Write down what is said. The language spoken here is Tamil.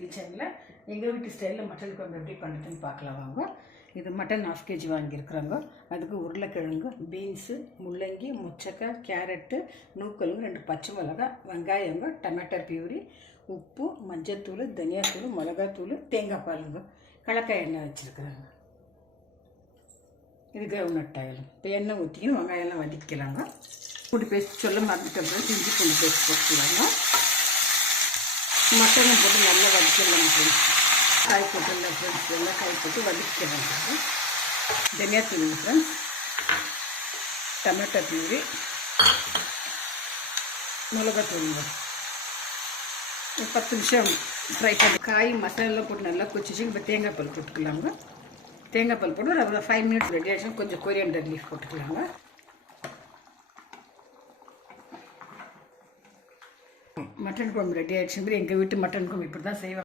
கிச்சனில் எங்கள் வீட்டு ஸ்டைலில் மட்டன் குழம்பு எப்படி பண்ணுறதுன்னு பார்க்கலாம் வாங்க. இது மட்டன் 1/2 kg வாங்கியிருக்குறாங்க. அதுக்கு உருளைக்கிழங்கு, பீன்ஸு, முள்ளங்கி, முச்சக்காய், கேரட்டு, நூக்கலுங்க, 2 பச்சை மிளகாய், வெங்காயங்க, டொமேட்டோ பியூரி, உப்பு, மஞ்சத்தூள், தனியாத்தூள், மிளகாத்தூள், தேங்காய் பாலுங்க, கலக்காய் எண்ணெய் வச்சுருக்குறாங்க. இது கிரவுண்ட் ஆயில். இப்போ எண்ணெய் ஊற்றிக்கணும், வெங்காயம்லாம் வதக்கிக்கலாங்க. பூண்டு பேஸ்ட் சொல்ல மறந்துட்டோம், இஞ்சி பூண்டு பேஸ்ட் போட்டுக்கலாங்க. மட்டனும் போட்டு நல்லா வதக்கிடலாம் ஃப்ரெண்ட்ஸ். காய் போட்டுல ஃப்ரெண்ட்ஸ், எல்லாம் காய் போட்டு வதக்கிக்கிறாங்க. தனியாத்தூள் ஃப்ரெண்ட்ஸ், டொமேட்டோ பியூரி, மிளகாத்தூளுங்க. ஒரு 10 நிமிஷம் ஃப்ரை பண்ணி காய் மசாலெல்லாம் போட்டு நல்லா கொச்சிச்சு. இப்போ தேங்காய் பால் போட்டுக்கலாங்க. தேங்காய் பால் போட்டு ஒரு 5 மினிட்ஸ் ரெடி ஆகிடுச்சு. கொஞ்சம் கொரியண்டர் லீஃப் போட்டுக்கலாங்க. மட்டன் குழம்பு ரெடி ஆகிடுச்சு. எங்கள் வீட்டு மட்டன் குழம்பு இப்படி தான் செய்வாங்க.